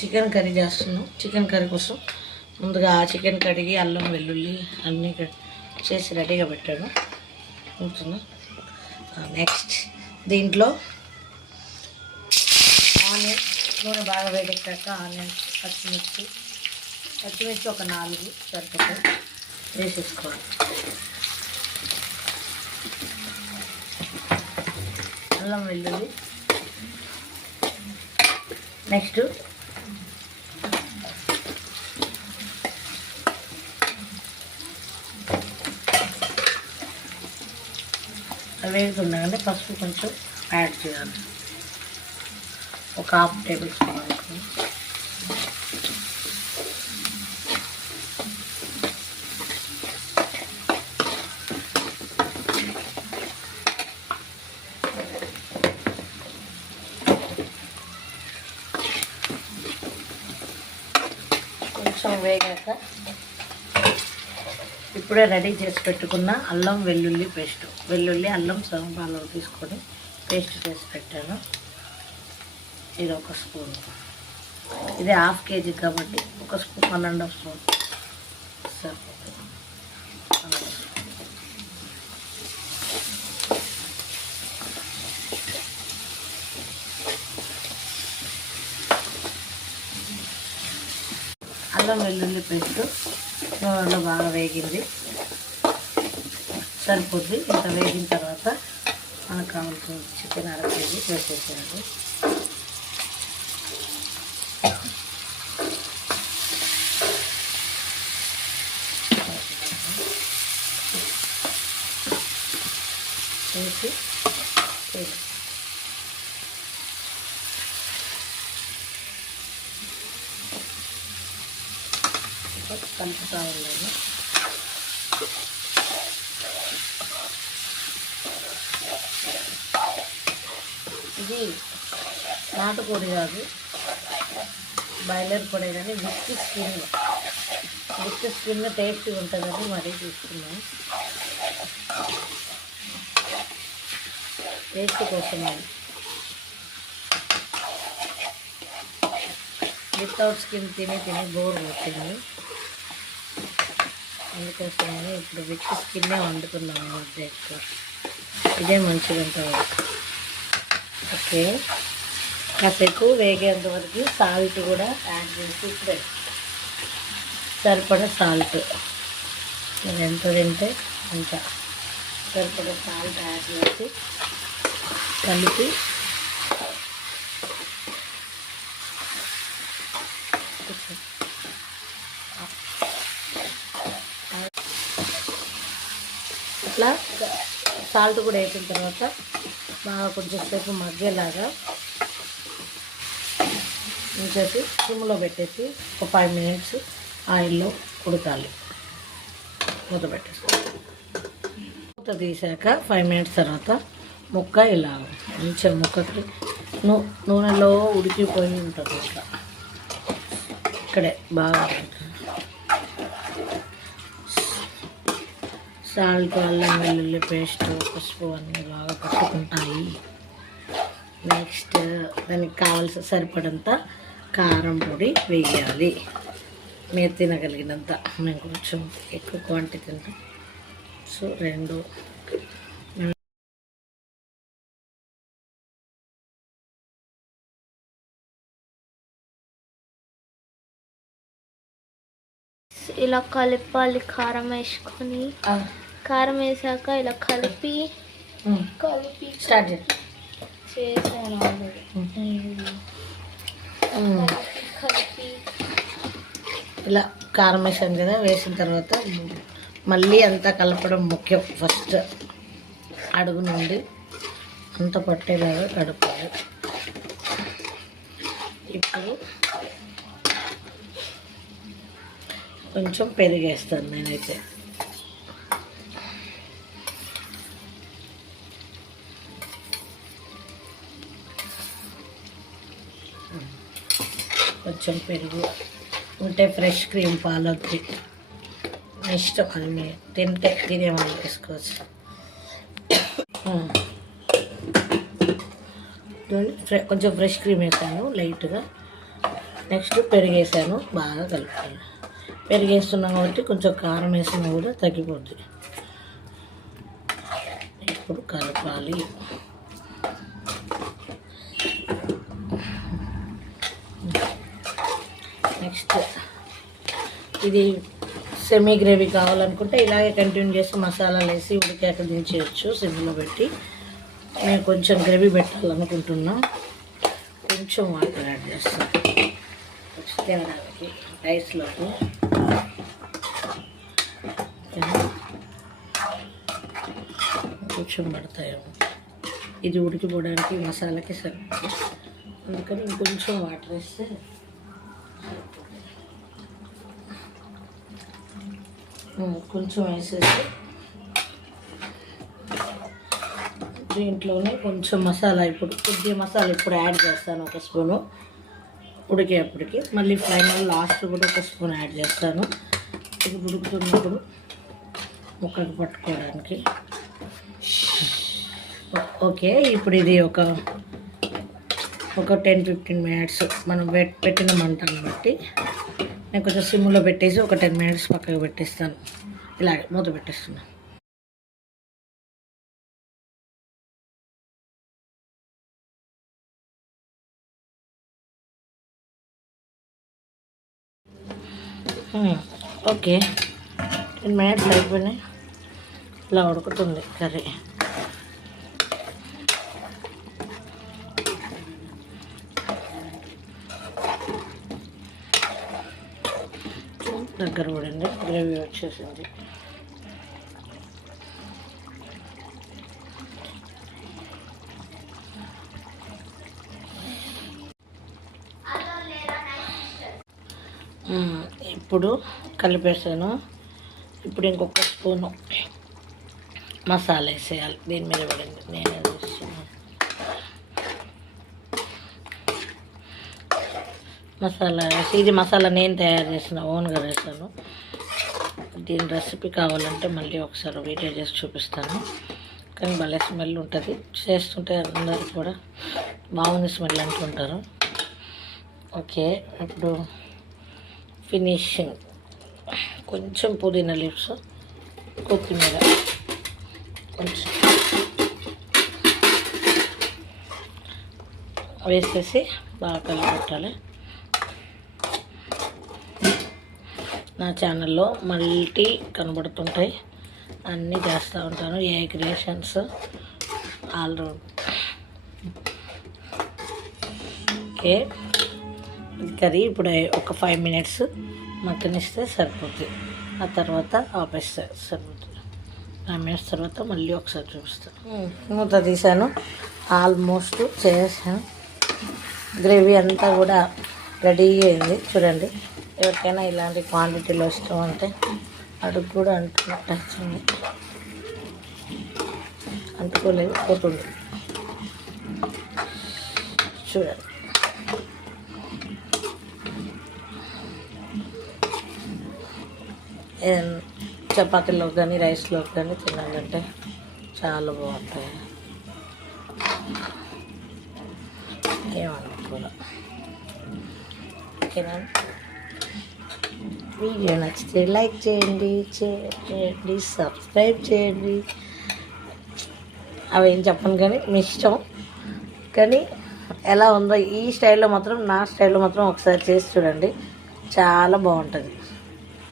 Chicken curry చేస్తున్నాం. Chicken curry కోసం ముందుగా చికెన్ కడిగి అల్లం వెల్లుల్లి అన్నీ చేసి రెడీగా పెట్టాను. ఉంటున్నా. నెక్స్ట్ దీంట్లో ఆనియన్, నూనె బాగా వేడెక్కాక ఆనియన్స్, పచ్చిమిర్చి ఒక 4 సరిపోతాయి వేసేసుకోవాలి. అల్లం వెల్లుల్లి, నెక్స్ట్ వేగుతుండగానే పసుపు కొంచెం యాడ్ చేయాలి. ఒక 1/2 టేబుల్ స్పూన్ వరకు. కొంచెం వేగాక ఇప్పుడే రెడీ చేసి పెట్టుకున్న అల్లం వెల్లుల్లి పేస్ట్, వెల్లుల్లి అల్లం సగం పాలు తీసుకొని పేస్ట్ చేసి పెట్టాను. ఇది 1 స్పూన్, ఇది 1/2 కేజీ కాబట్టి 1 స్పూన్ 1.5 స్పూన్ సరిపోతుంది. అల్లం వెల్లుల్లి పేస్ట్ నూనెలో బాగా వేగింది, సరిపోద్ది. ఇంత వేగిన తర్వాత మనకు కావాల్సిన చికెన్ 1/2 కేజీ వేసేసేయాలి. వేసి కలుపుతూ ఉండాలి. ఇది నాటుకోడి కాదు, బాయిలర్ పొడి, కానీ విత్ స్కిన్ టేస్ట్గా ఉంటుందని మరీ తీసుకున్నాను. టేస్ట్ కోసమే, వితౌట్ స్కిన్ తిని బోర్ వచ్చింది. అందుకోసమని ఇప్పుడు విత్ స్కిన్నే వండుకున్నాము మధ్య ఎక్కువ. ఇదే మంచిగా ఉంటుంది. ఓకే, కాసేపు వేగేంత వరకు సాల్ట్ కూడా యాడ్ చేసి ఇప్పుడే సరిపడా సాల్ట్, నేను ఎంత తింటే అంత సరిపడా సాల్ట్ యాడ్ చేసి కలిపి ఇట్లా సాల్ట్ కూడా వేసిన తర్వాత బాగా కొంచెం సేపు మగ్గేలాగా ఉంచేసి సిమ్లో పెట్టేసి ఒక 5 మినిట్స్ ఆయిల్లో ఉడకాలి. మూత పెట్టేసి మూత తీసాక 5 మినిట్స్ తర్వాత ముక్క ఇలా మంచిగా ముక్కకి నూనెలో ఉడికిపోయి ఉంటుంది. ఇట్లా ఇక్కడే బాగా సాల్ట్, అల్లం వెల్లుల్లి పేస్ట్, పసుపు అన్నీ బాగా పట్టుకుంటాయి. నెక్స్ట్ దానికి కావాల్సిన సరిపడంత కారం పొడి వేయాలి. మీరు తినగలిగినంత. మేము కొంచెం ఎక్కువ క్వాంటిటీ తింటాం, సో 2. ఇలా కలపాలి. కారం వేసుకొని, కారం వేసాక ఇలా కలిపి స్టార్ట్ చేసాను కలిపి ఇలా కారం వేసాం కదా, వేసిన తర్వాత మళ్ళీ అంతా కలపడం ముఖ్యం. ఫస్ట్ అడుగు నుండి అంత పట్టేలాగా కడపాలి. ఇప్పుడు కొంచెం పెరిగేస్తాను నేనైతే. కొంచెం పెరుగు ఉంటే ఫ్రెష్ క్రీమ్ పాలొద్ది, ఇష్టం. అది మీరు తినే వాళ్ళు వేసుకోవచ్చు. కొంచెం ఫ్రెష్ క్రీమ్ వేసాను లైట్గా. నెక్స్ట్ పెరిగేసాను, బాగా కలుపుతాను. పెరిగేస్తున్నాం కాబట్టి కొంచెం కారం వేసినా కూడా తగ్గిపోద్ది. ఇప్పుడు కలపాలి. నెక్స్ట్ ఇది సెమీ గ్రేవీ కావాలనుకుంటే ఇలాగే కంటిన్యూ చేసి మసాలాలు వేసి ఉడికాక దించేయచ్చు సిమ్లో పెట్టి. నేను కొంచెం గ్రేవీ పెట్టాలనుకుంటున్నా, కొంచెం వాటర్ యాడ్ చేస్తాను తినడానికి రైస్లోకి. కొంచెం పడతాయేమో, ఇది ఉడికిపోవడానికి మసాలాకి సరిపోతుంది, అందుకని ఇంకొంచెం వాటర్ వేస్తే కొంచెం వేసేసి దీంట్లోనే కొంచెం మసాలా కొద్దిగా మసాలా ఇప్పుడు యాడ్ చేస్తాను, ఒక స్పూను ఉడికేపటికి. మళ్ళీ ఫైనల్ లాస్ట్ కూడా ఒక స్పూన్ యాడ్ చేస్తాను, ఇది ఉడుకుతున్నప్పుడు ముక్కకు పట్టుకోవడానికి. ఓకే, ఇప్పుడు ఇది ఒక 10-15 మినిట్స్ మనం పెట్టిన మంటను బట్టి నేను కొంచెం సిమ్లో పెట్టేసి ఒక 10 మినిట్స్ పక్కకు పెట్టేస్తాను. ఇలాగే మూత పెట్టేస్తున్నాను. ఓకే, 10 మినిట్స్ అయిపోయినాయి. ఇలా ఉడుకుతుంది కర్రీ. దగ్గర పడింది, గ్రేవీ వచ్చేసింది. ఇప్పుడు కలిపేసాను. ఇప్పుడు ఇంకొక స్పూను మసాలా వేసేయాలి. దీని మీద పడింది, నేను మసాలా వేసి, ఇది మసాలా నేను తయారు చేసిన ఓన్గా వేసాను. దీని రెసిపీ కావాలంటే మళ్ళీ ఒకసారి వీడియో చేసి చూపిస్తాను. కానీ భలే స్మెల్ ఉంటుంది, చేస్తుంటే అందరు కూడా బాగుంది స్మెల్ అంటుంటారు. ఓకే, ఇప్పుడు ఫినిషింగ్ కొంచెం పుదీనా లీవ్స్, కొత్తిమీర కొంచెం వేసేసి బాగా కలిపెట్టాలి. నా ఛానల్లో మల్టీ కనబడుతుంటాయి, అన్నీ చేస్తూ ఉంటాను, A creations all round. Okay, curry ఇప్పుడు ఒక 5 మినిట్స్ మగ్గనిస్తే సరిపోతుంది. ఆ తర్వాత ఆపేస్తే సరిపోతుంది. 5 మినిట్స్ తర్వాత మళ్ళీ ఒకసారి చూపిస్తాను. మూత తీసాను, ఆల్మోస్ట్ చేసాను. గ్రేవీ అంతా కూడా రెడీ అయింది. చూడండి, ఎవరికైనా ఇలాంటి క్వాంటిటీలో ఇష్టం అంటే అడుగు కూడా అంటున్నట్టు అంటుకోలేదు, పోతుంది. చూడండి, చపాతీలో కానీ రైస్లో కానీ తినాలంటే చాలా బాగుంటాయి. ఏమనుకోలే. ఓకేనా, వీడియో నచ్చితే లైక్ చేయండి, సబ్స్క్రైబ్ చేయండి. అవేం చెప్పను కానీ మీ ఇష్టం. కానీ ఎలా ఉందో ఈ స్టైల్లో మాత్రం, నా స్టైల్లో మాత్రం ఒకసారి చేసి చూడండి, చాలా బాగుంటుంది.